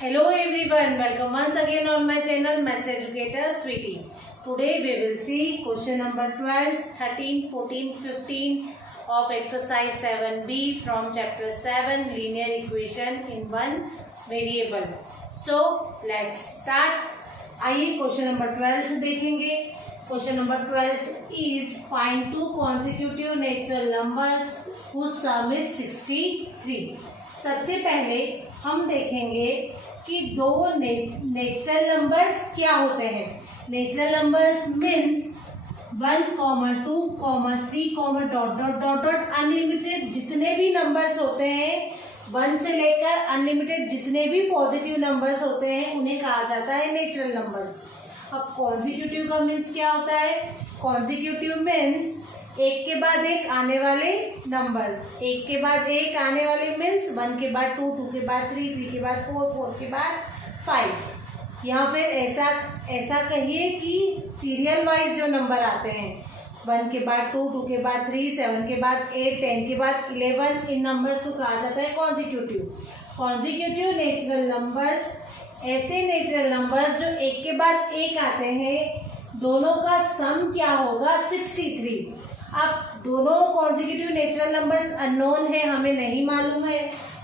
Hello everyone, welcome once again on my channel Maths Educator Sweetie. Today we will see question number 12, 13, 14, 15 of exercise 7b from chapter 7 linear equation in one variable. So let's start. आइए question number 12 देखेंगे. Question number 12 is find two consecutive natural numbers whose sum is 63. सबसे पहले हम देखेंगे कि दो natural numbers क्या होते हैं. Natural numbers means 1, 2, 3, dot dot dot dot unlimited जितने भी नंबर्स होते हैं 1 से लेकर अनलिमिटेड जितने भी पॉजिटिव नंबर्स होते हैं उन्हें कहा जाता है नेचुरल नंबर्स. अब कॉन्जिक्यूटिव का मीन्स क्या होता है. कॉन्जिक्यूटिव मीन्स एक के बाद एक आने वाले नंबर्स. एक के बाद एक आने वाले मीन्स 1 के बाद 2, 2 के बाद 3, 3 के बाद 4, 4 के बाद 5. या फिर ऐसा कहिए कि सीरियल वाइज जो नंबर आते हैं 1 के बाद 2, 2 के बाद 3, 7 के बाद 8, 10 के बाद 11, इन नंबर्स को कहा जाता है कॉन्जिक्यूटिव. कॉन्जिक्यूटिव नेचुरल नंबर्स ऐसे नेचुरल नंबर्स जो एक के बाद एक आते हैं, दोनों का सम क्या होगा 63. अब दोनों कॉन्जिक्यूटिव नेचुरल नंबर्स अननोन है, हमें नहीं मालूम है,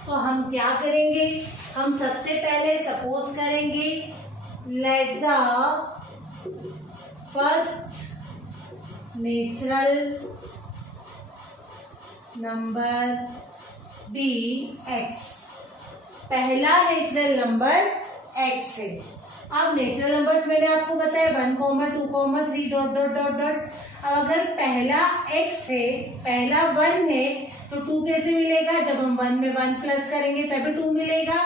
तो हम क्या करेंगे. हम सबसे पहले सपोज करेंगे let the first natural number be X. पहला नेचुरल नंबर एक्स है. अब नेचुरल नंबर्स मैंने आपको बताया 1, 2, 3 डॉट डॉट डॉट डॉट. अब अगर पहला x है, पहला 1 है, तो 2 कैसे मिलेगा. जब हम 1 में 1 प्लस करेंगे तभी 2 मिलेगा.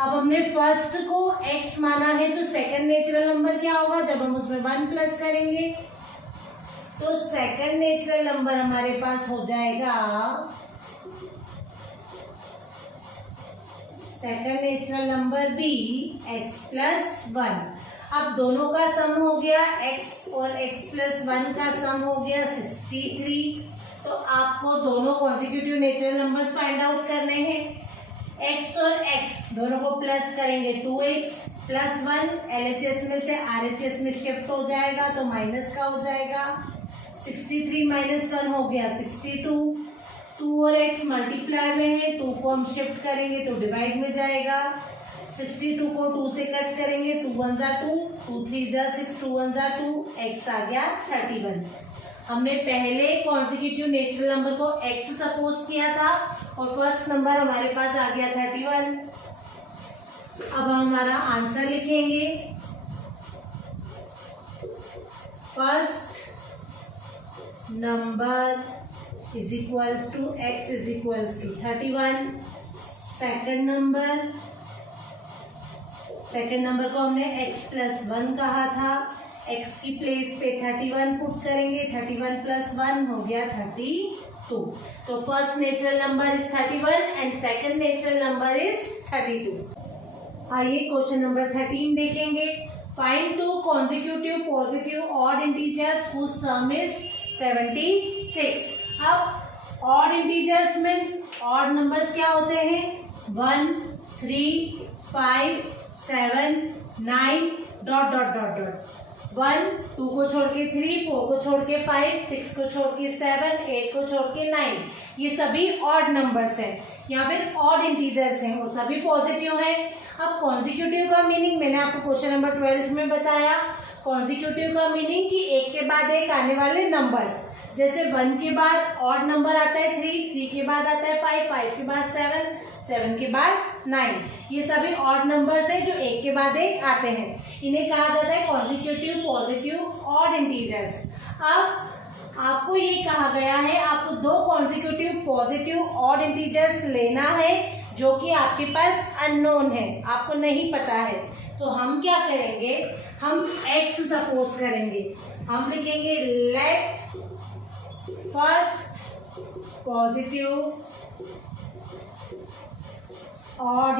अब हमने फर्स्ट को x माना है, तो सेकंड नेचुरल नंबर क्या होगा जब हम उसमें 1 प्लस करेंगे. तो सेकंड नेचुरल नंबर हमारे पास हो जाएगा second natural number be x plus 1. अब दोनों का सम हो गया x और x प्लस 1 का सम हो गया 63. तो आपको दोनों consecutive natural numbers find out करने हैं. x और x दोनों को प्लस करेंगे 2x प्लस 1 LHS में से RHS में शिफ्ट हो जाएगा तो माइनस का हो जाएगा. 63 माइनस 1 हो गया 62. 2 और x मल्टीप्लाई में है, 2 को हम शिफ्ट करेंगे तो डिवाइड में जाएगा. 62 को 2 से कट करेंगे, 2 1 जा 2, 2 3 जा 6, 2 1 जा 2, x आ गया 31. हमने पहले कॉन्जिक्यूटिव नेचुरल नंबर को x सपोज किया था और फर्स्ट नंबर हमारे पास आ गया 31. अब हम हमारा आंसर लिखेंगे. First number is equals to x is equals to 31. Second number को हमने x प्लस 1 कहा था. x की प्लेस पे 31 पुट करेंगे, 31 प्लस 1 हो गया 32. तो first natural number is 31 and second natural number is 32. आइए क्वेश्चन नंबर 13 देखेंगे. Find two consecutive positive odd integers whose sum is 76. अब odd integers means odd numbers क्या होते हैं 1, 3, 5, 7, 9 डॉट डॉट डॉट डॉट. 1, 2 को छोड़ के 3, 4 को छोड़ के 5, 6 को छोड़ के 7, 8 को छोड़ के 9. ये सभी ऑड नंबर्स हैं. यहाँ पे ऑड इंटीजर्स हैं और सभी पॉजिटिव हैं. अब कॉन्जिक्यूटिव का मीनिंग मैंने आपको क्वेश्चन नंबर 12 में बताया. कॉन्जिक्यूटिव का मीनिंग कि एक के बाद एक आने वाले नंबर्स. जैसे 1 के बाद ऑड नंबर आता है 3, 3 के बाद आता है 5, 5 के बाद 7, 7 के बाद 9. ये सभी ऑड नंबर्स हैं जो एक के बाद एक आते हैं. इन्हें कहा जाता है कॉन्जिक्यूटिव पॉजिटिव ऑड इंटीजर्स. अब आपको ये कहा गया है आपको दो कॉन्जिक्यूटिव पॉजिटिव ऑड इंटीजर्स लेना है जो कि आपके पास अननोन है, आपको नहीं पता है. तो हम क्या करेंगे, हम x सपोज करेंगे. हम लिखेंगे let first positive odd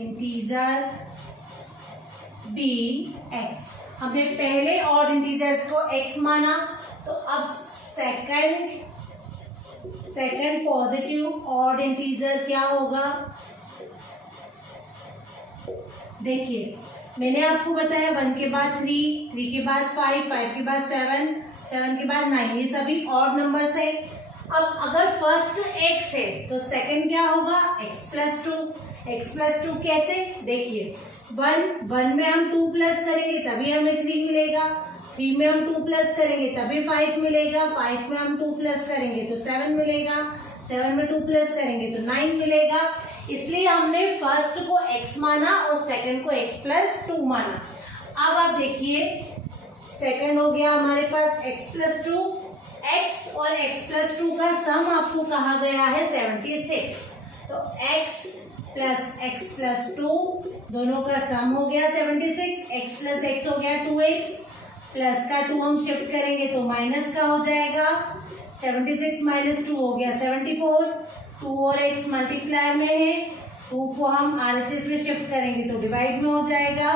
integer be X. हमने पहले ऑड इंटीजर्स को x माना, तो अब सेकंड पॉजिटिव ऑड इंटीजर क्या होगा? देखिए मैंने आपको बताया 1 के बाद 3, 3 के बाद 5, 5 के बाद 7, 7 के बाद 9, ये सभी ऑड नंबर्स है। अब अगर फर्स्ट x है तो सेकंड क्या होगा? x plus 2। x प्लस 2 कैसे? देखिए 1 में हम 2 प्लस करेंगे तभी हमें 3 मिलेगा, 3 में हम 2 प्लस करेंगे तभी 5 मिलेगा, 5 में हम 2 प्लस करेंगे तो 7 मिलेगा, 7 में 2 प्लस करेंगे तो 9 मिलेगा। इसलिए हमने फर्स्ट को x माना और सेकंड को x प्लस 2 माना। अब आप देखिए सेकंड हो गया हमारे पास x प्लस 2, x और x प्लस 2 का सम आपको कहा गया है 76, तो x प्लस 2 दोनों का सम हो गया 76, x प्लस x हो गया 2x, प्लस का 2 हम शिफ्ट करेंगे तो माइनस का हो जाएगा, 76 माइनस 2 हो गया 74, 2 और x मल्टीप्लाई में है, 2 को हम RHS में शिफ्ट करेंगे तो डिवाइड में हो जाएगा,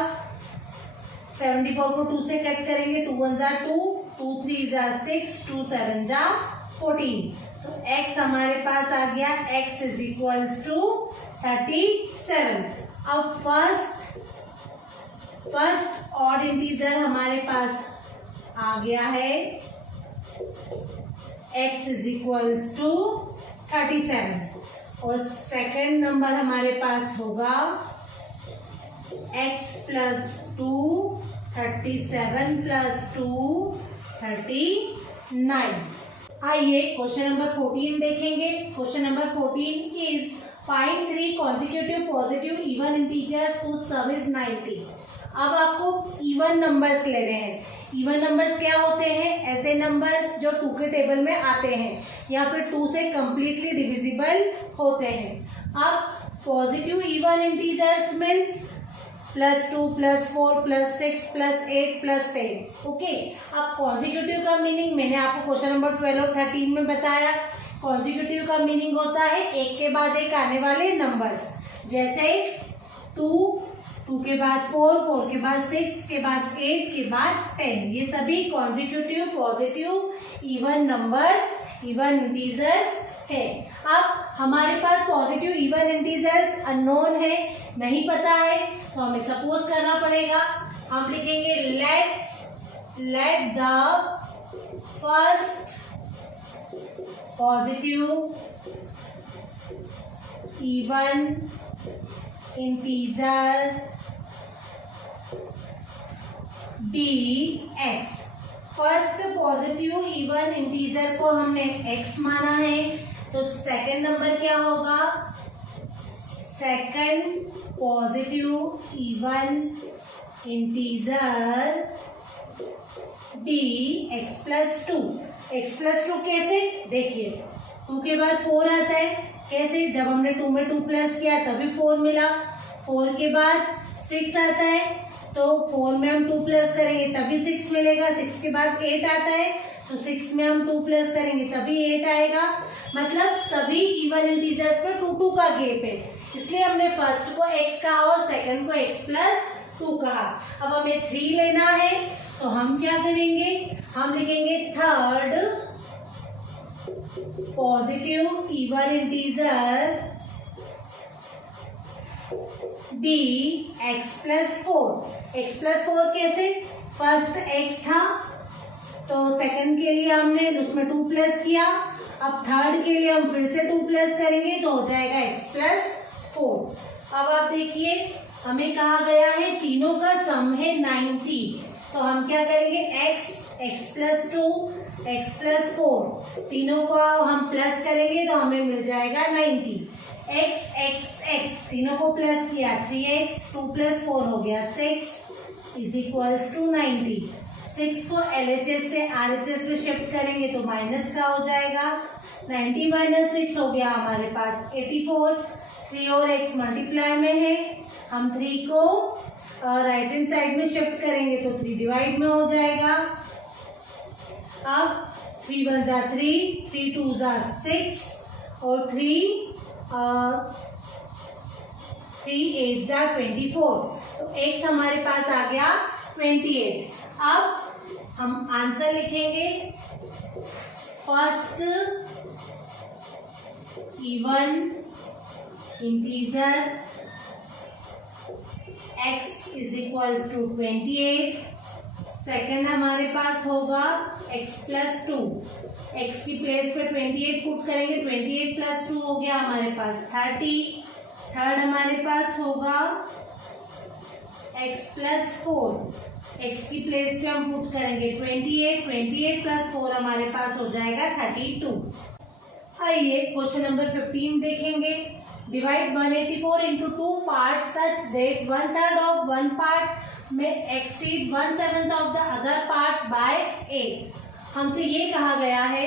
74 को 2 से कट करेंगे, 2 1 जा 2, 2 3 जा 6, 2 7 जा 14, तो x हमारे पास आ गया x इज इक्वल्स टू 37। अब फर्स्ट ऑड इंटीजर हमारे पास आ गया है x इज इक्वल्स टू 37 और सेकंड नंबर हमारे पास होगा x प्लस 2, 37 प्लस 2 39। आइए क्वेश्चन नंबर 14 देखेंगे। Question number 14 is find 3 consecutive positive even integers whose sum is 90। अब आपको इवन नंबर्स ले रहे हैं। इवन नंबर्स क्या होते हैं? ऐसे नंबर्स जो 2 के टेबल में आते हैं या फिर 2 से कंप्लीटली डिविजिबल होते हैं। अब positive even integers means +2 +4 +6 +8 +10। Okay, अब कॉन्जिक्यूटिव का मीनिंग मैंने आपको क्वेश्चन नंबर 12 और 13 में बताया। कॉन्जिक्यूटिव का मीनिंग होता है एक के बाद एक आने वाले नंबर्स, जैसे 2 के बाद 4 के बाद 6 के बाद 8 के बाद 10, ये सभी consecutive positive even numbers even integers है। अब हमारे पास पॉजिटिव इवन इंटीजर्स अननोन है, नहीं पता है, तो हमें सपोज करना पड़ेगा। हम लिखेंगे let the first positive even integer be x। First positive even integer को हमने x माना है, तो सेकंड नंबर क्या होगा? Second positive even integer be x plus 2। x plus 2 कैसे? देखिए 2 के बाद 4 आता है, कैसे? जब हमने 2 में 2 प्लस किया तभी 4 मिला। 4 के बाद 6 आता है, तो 4 में हम 2 प्लस करेंगे तभी 6 मिलेगा। 6 के बाद 8 आता है, तो 6 में हम 2 प्लस करेंगे तभी 8 आएगा। मतलब सभी इवन इंटीजर्स में 2 का गैप है, इसलिए हमने फर्स्ट को x कहा और सेकंड को x प्लस 2 कहा। अब हमें 3 लेना है, तो हम क्या करेंगे? हम लिखेंगे third positive even integer be x plus 4। x plus 4 कैसे? फर्स्ट x था, तो सेकंड के लिए हमने उसमें 2 प्लस किया, अब थर्ड के लिए हम फिर से 2 प्लस करेंगे तो हो जाएगा x प्लस 4। अब आप देखिए हमें कहा गया है तीनों का सम है 90, तो हम क्या करेंगे? x प्लस 2 x प्लस 4 तीनों को हम प्लस करेंगे तो हमें मिल जाएगा 90। x तीनों को प्लस किया 3x 2 प्लस 4 हो गया 6 इज इक्वल्स टू 90। 6 को LHS से RHS में शिफ्ट करेंगे तो माइनस का हो जाएगा, 90 माइनस 6 हो गया हमारे पास 84। 3 और x मल्टीप्लाई में है, हम 3 को राइट हैंड साइड में शिफ्ट करेंगे तो 3 डिवाइड में हो जाएगा। अब 3 1 जा 3, 3 2 जा 6 और 3 8 जा 24, तो x हमारे पास आ गया 28। अब हम आंसर लिखेंगे first even integer x is equals to 28। Second हमारे पास होगा x प्लस 2, x की प्लेस पे 28 पुट करेंगे, 28 प्लस 2 हो गया हमारे पास 30। थर्ड हमारे पास होगा x प्लस 4, x की प्लेस पे हम पुट करेंगे 28, 28 प्लस 4 हमारे पास हो जाएगा 32। आइए क्वेश्चन नंबर 15 देखेंगे। Divide 184 into 2 part such that 1/3 of one part में exceed 1/7 of the other part by 8। हमसे ये कहा गया है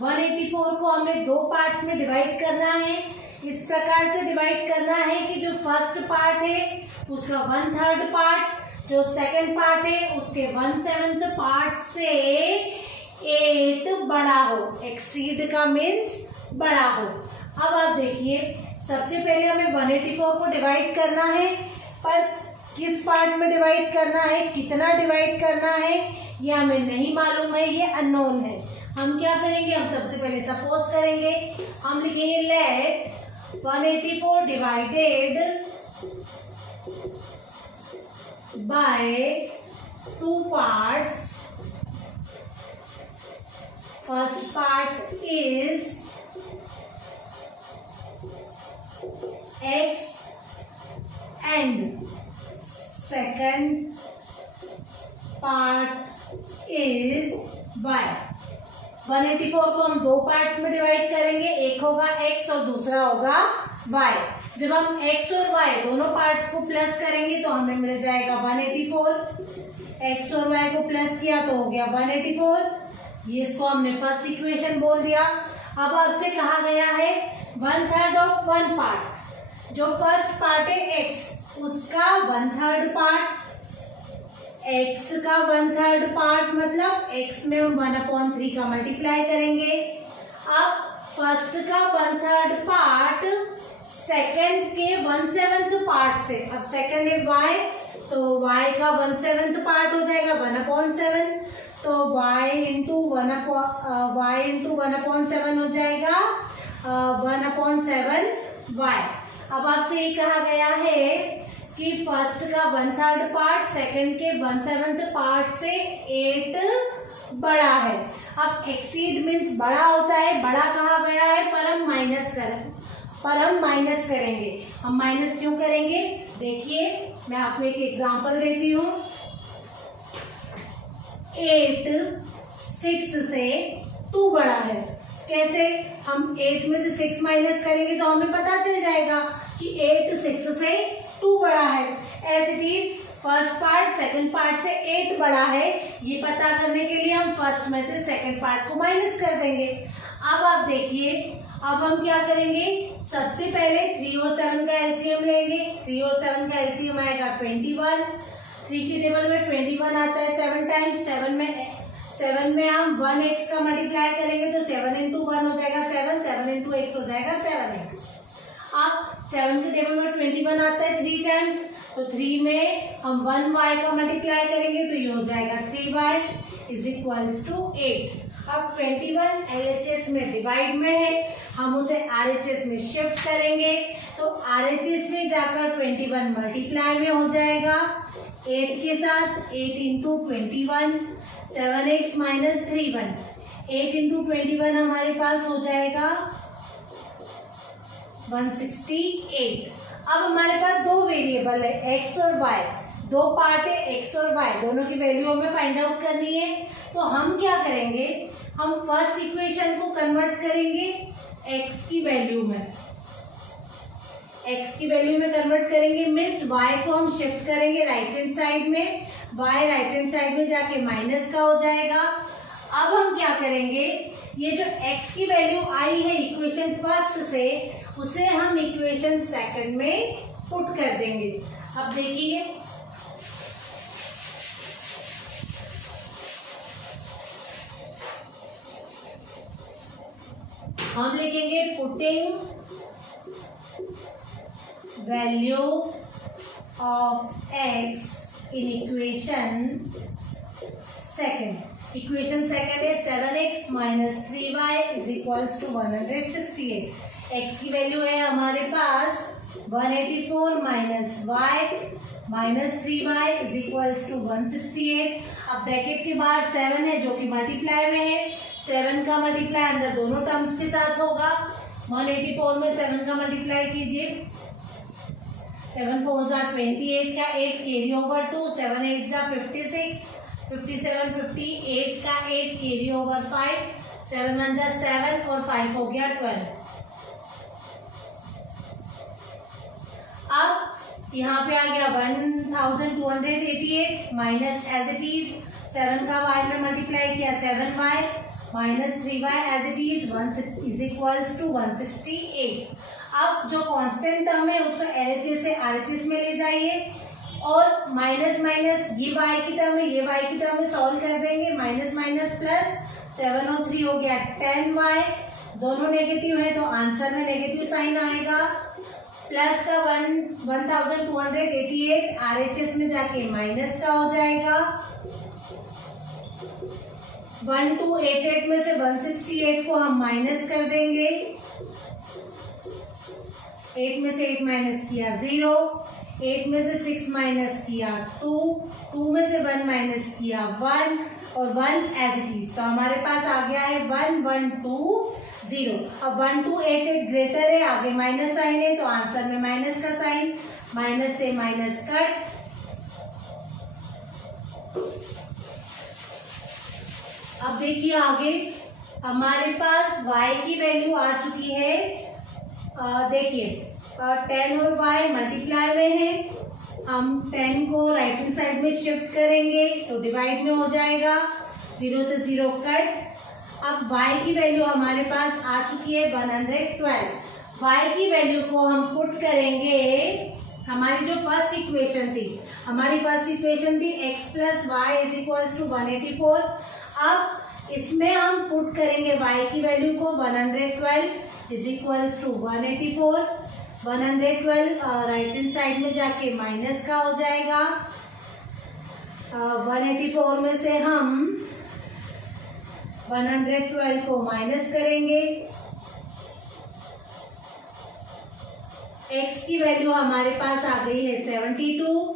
184 को हमें दो पार्ट्स में डिवाइड करना है। इस प्रकार से डिवाइड करना है कि जो फर्स्ट पार्ट है उसका 1/3 पार्ट, जो सेकंड पार्ट है उसके 1/7 पार्ट से 8 बड़ा हो। एक्सीड का मीन्स बड़ा हो। अब आप देखिए, सबसे पहले हमें 184 को डिवाइड करना है, पर किस पार्ट में डिवाइड करना है, कितना डिवाइड करना है, ये हमें नहीं मालूम है, ये अननोन है। हम क्या करेंगे, हम सबसे पहले सपोज करेंगे, हम लिखेंगे let 184 divided by 2 parts. First part is x and second part is y। 184 को हम दो पार्ट्स में डिवाइड करेंगे, एक होगा x और दूसरा होगा y। जब हम x और y दोनों पार्ट्स को प्लस करेंगे तो हमें मिल जाएगा 184। x और y को प्लस किया तो हो गया 184। ये इसको हमने फर्स्ट इक्वेशन बोल दिया। अब आपसे कहा गया है 1/3 ऑफ वन पार्ट, जो फर्स्ट पार्ट है x उसका 1/3 पार्ट, x का 1/3 पार्ट मतलब x में हम 1/3 का मल्टीप्लाई करेंगे। अब फर्स्ट का 1/3 पार्ट सेकंड के 1/7 पार्ट से, अब सेकंड है y तो y का 1/7 पार्ट हो जाएगा 1/7, तो y इंटू 1/7 हो जाएगा 1/7y। अब आपसे ये कहा गया है कि फर्स्ट का 1/3 पार्ट सेकंड के 1/7 पार्ट से 8 बड़ा है। अब एक्सीड मीन्स बड़ा होता है, बड़ा कहा गया है, पर हम माइनस करेंगे। हम माइनस क्यों करेंगे, देखिए मैं आपको एक एग्जांपल देती हूँ। 8 6 से 2 बड़ा है। कैसे, हम 8 में से 6 माइनस करेंगे तो हमें पता चल जाएगा कि 8 6 से 2 बड़ा है। As it is first part second part से 8 बड़ा है, ये पता करने के लिए हम फर्स्ट में से सेकंड पार्ट को माइनस कर देंगे। अब आप देखिए, अब हम क्या करेंगे, सबसे पहले 3 और 7 का एलसीएम लेंगे। 3 और 7 का एलसीएम आएगा 21। 3 की टेबल में 21 आता है 7 टाइम्स। 7 में हम 1x का मल्टीप्लाई करेंगे तो 7 इंटू 1 हो जाएगा 7, 7 इंटू x हो जाएगा 7x। अब 7 की टेबल में 21 आता है 3 टाइम्स, तो 3 में हम 1y का मल्टीप्लाई करेंगे तो ये हो जाएगा 3y इज इक्वल्स टू 8। अब 21 LHS में डिवाइड में है, हम उसे RHS में शिफ्ट करेंगे तो RHS में जाकर 21 मल्टीप्लाई में हो जाएगा 8 के साथ। 8 into 21 7x minus 3y। 8 into 21 हमारे पास हो जाएगा 168। अब हमारे पास दो वेरिएबल है x और y, दो पार्ट है x और y, दोनों की वैल्यू हमें फाइंड आउट करनी है। तो हम क्या करेंगे, हम फर्स्ट इक्वेशन को कन्वर्ट करेंगे x की वैल्यू में, x की वैल्यू में कन्वर्ट करेंगे मीन्स y को हम शिफ्ट करेंगे राइट हैंड साइड में, y राइट हैंड साइड में जाके माइनस का हो जाएगा। अब हम क्या करेंगे, ये जो x की वैल्यू आई है इक्वेशन फर्स्ट से, उसे हम इक्वेशन सेकंड में पुट कर देंगे। अब देखिए, हम लिखेंगे putting value of x in equation second. Equation second है 7x minus 3y is equals to 168। x की वैल्यू है हमारे पास 184 minus y minus 3y is equals to 168। अब ब्रैकेट के बाद 7 है जो कि मल्टीप्लाई में है, 7 का मल्टीप्लाई अंदर दोनों टर्म्स के साथ होगा। 184 में 7 का मल्टीप्लाई कीजिए, 7 4 जा 28 का 8 कैरी ओवर 2, 7 8 जा 56, 57 58 का 8 कैरी ओवर 5, 7 1 जा 7 और 5 हो गया 12। अब यहाँ पे आ गया 1288 माइनस एज इट इज 7 का y में मल्टीप्लाई किया 7y minus 3y as it is 1 is equals to 168। अब जो कांस्टेंट टर्म है उसको LHS से RHS में ले जाइए और माइनस माइनस ये y की टर्म है, ये y की टर्म में सॉल्व कर देंगे। माइनस माइनस प्लस 7 और 3 हो गया 10y, दोनों नेगेटिव है तो आंसर में नेगेटिव साइन आएगा। प्लस का 1288 RHS में जाके माइनस का हो जाएगा। 1288 में से 168 को हम माइनस कर देंगे, 8 में से 8 माइनस किया 0, 8 में से 6 माइनस किया 2, 2 में से 1 माइनस किया 1 और 1 एज इट इज। तो हमारे पास आ गया है 1120। अब 1288 ग्रेटर है, आगे माइनस साइन है तो आंसर में माइनस का साइन, माइनस से माइनस कट। अब देखिए आगे हमारे पास y की वैल्यू आ चुकी है, देखिए 10 और y मल्टीप्लाई में है, हम 10 को राइट हैंड साइड में शिफ्ट करेंगे तो डिवाइड में हो जाएगा, 0 से 0 कट। अब y की वैल्यू हमारे पास आ चुकी है 112। y की वैल्यू को हम पुट करेंगे, हमारी जो फर्स्ट इक्वेशन थी, हमारी फर्स्ट इक्वेशन थी x plus Y is equals to 184। अब इसमें हम पुट करेंगे y की वैल्यू को 112 is equals to 184। 112 right hand side में जाके माइनस का हो जाएगा। 184 में से हम 112 को माइनस करेंगे, x की वैल्यू हमारे पास आ गई है 72।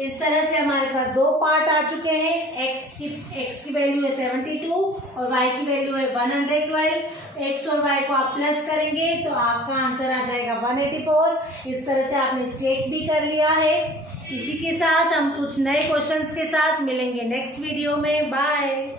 इस तरह से हमारे पास दो पार्ट आ चुके हैं, x की वैल्यू है 72 और y की वैल्यू है 112। x और y को आप प्लस करेंगे तो आपका आंसर आ जाएगा 184। इस तरह से आपने चेक भी कर लिया है। इसी के साथ हम कुछ नए क्वेश्चंस के साथ मिलेंगे नेक्स्ट वीडियो में। बाय।